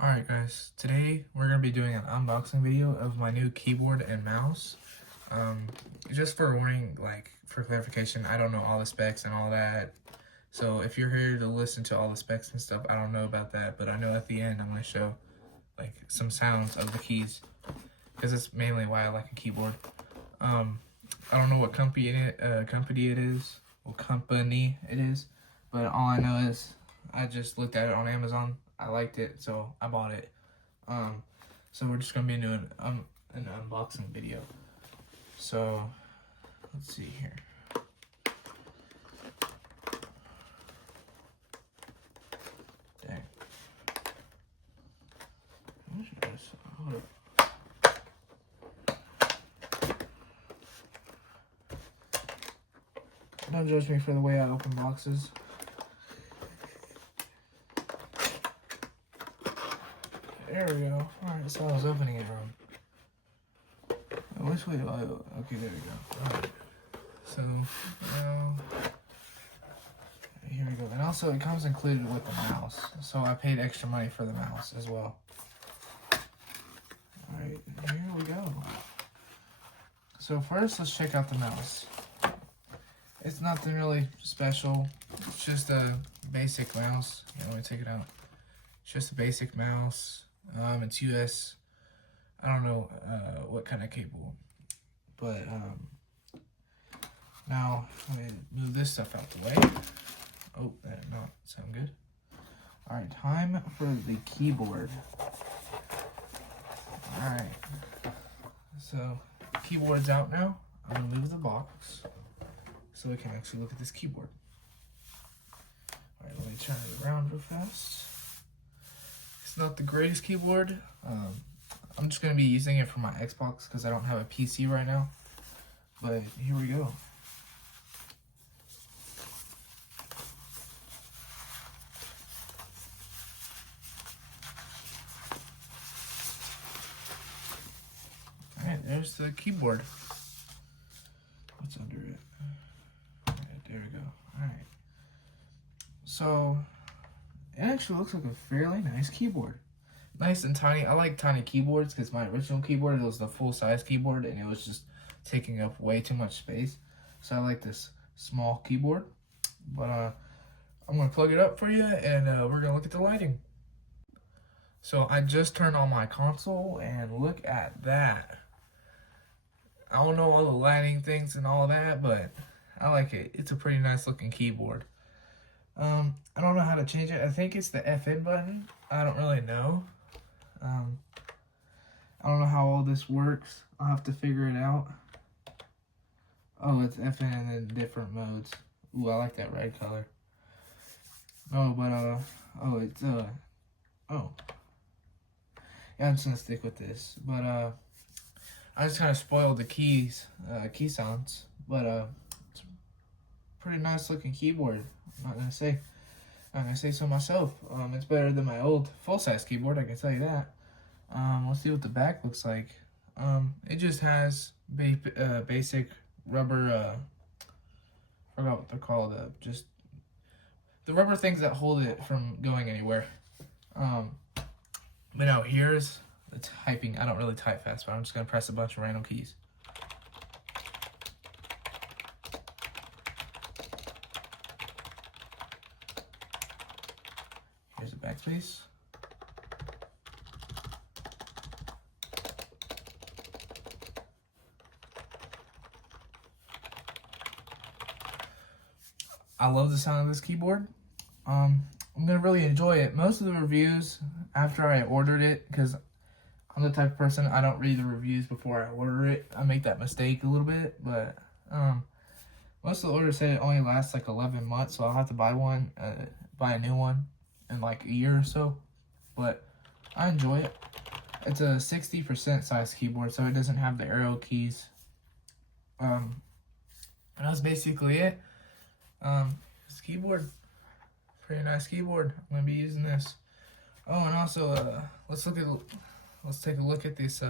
Alright guys, today we're going to be doing an unboxing video of my new keyboard and mouse. Just for warning, for clarification, I don't know all the specs and all that. So if you're here to listen to all the specs and stuff, I don't know about that, but I know at the end I'm going to show some sounds of the keys, because that's mainly why I like a keyboard. I don't know what company it is, but all I know is I just looked at it on Amazon. I liked it, so I bought it. So we're just gonna be doing an unboxing video. So let's see here. Dang. Hold up. Don't judge me for the way I open boxes. There we go. Alright, so I was opening it wrong. Which way do I open? Okay, there we go. Alright. So, now, here we go. And also, it comes included with the mouse. So, I paid extra money for the mouse as well. Alright, here we go. So, first, let's check out the mouse. It's nothing really special. It's just a basic mouse. Let me take it out. It's just a basic mouse. It's US. I don't know what kind of cable, but now let me move this stuff out the way. Oh, that did not sound good. All right, time for the keyboard. All right, so the keyboard's out now. I'm gonna move the box so we can actually look at this keyboard. All right, let me turn it around real fast. It's not the greatest keyboard. I'm just going to be using it for my Xbox because I don't have a PC right now. But here we go. Alright, there's the keyboard. What's under it? Alright, there we go. Alright. So, it actually looks like a fairly nice keyboard. Nice and tiny. I like tiny keyboards because my original keyboard, it was the full-size keyboard and it was just taking up way too much space. So I like this small keyboard. But I'm going to plug it up for you and we're going to look at the lighting. So I just turned on my console and look at that. I don't know all the lighting things and all that, but I like it. It's a pretty nice looking keyboard. I don't know how to change it. I think it's the FN button. I don't really know. I don't know how all this works. I'll have to figure it out. Oh, it's FN and then different modes. Ooh, I like that red color. Oh, but, oh, it's, oh. Yeah, I'm just gonna stick with this. But, I just kind of spoiled the key sounds. But, it's a pretty nice looking keyboard. I'm not gonna say so myself. It's better than my old full-size keyboard, I can tell you that. Let's see what the back looks like. It just has basic rubber, forgot what they're called, just the rubber things that hold it from going anywhere. But now here's the typing. I don't really type fast, but I'm just gonna press a bunch of random keys. Here's the backspace. I love the sound of this keyboard. I'm gonna really enjoy it. Most of the reviews after I ordered it, because I'm the type of person, I don't read the reviews before I order it. I make that mistake a little bit, but most of the orders said it only lasts like 11 months, so I'll have to buy a new one in like a year or so. But I enjoy it. It's a 60% size keyboard, so it doesn't have the arrow keys. And that's basically it. This keyboard, pretty nice keyboard. I'm gonna be using this. Oh, and also, let's take a look at this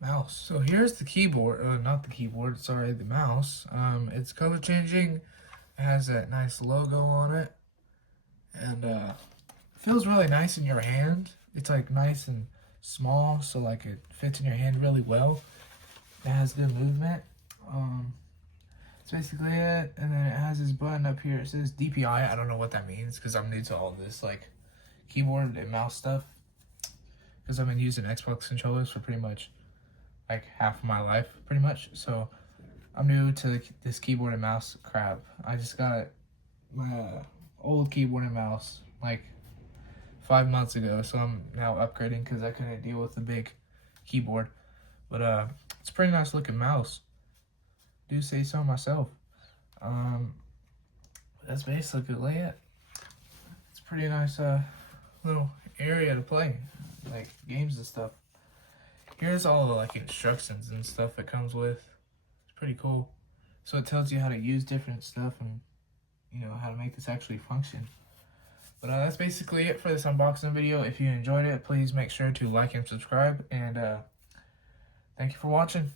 mouse. So here's the keyboard. Not the keyboard. Sorry, the mouse. It's color changing. It has that nice logo on it, and feels really nice in your hand. It's like nice and small, so like it fits in your hand really well. It has good movement. That's basically it. And then it has this button up here. It says DPI. I don't know what that means because I'm new to all this like keyboard and mouse stuff. Because I've been using Xbox controllers for pretty much like half of my life, pretty much. So I'm new to this keyboard and mouse crap. I just got my old keyboard and mouse like 5 months ago, so I'm now upgrading because I couldn't deal with the big keyboard. But it's a pretty nice looking mouse. Do say so myself. That's basically it. It's a pretty nice little area to play, like games and stuff. Here's all the like instructions and stuff it comes with. It's pretty cool. So it tells you how to use different stuff and how to make this actually function. But that's basically it for this unboxing video. If you enjoyed it, please make sure to like and subscribe. And thank you for watching.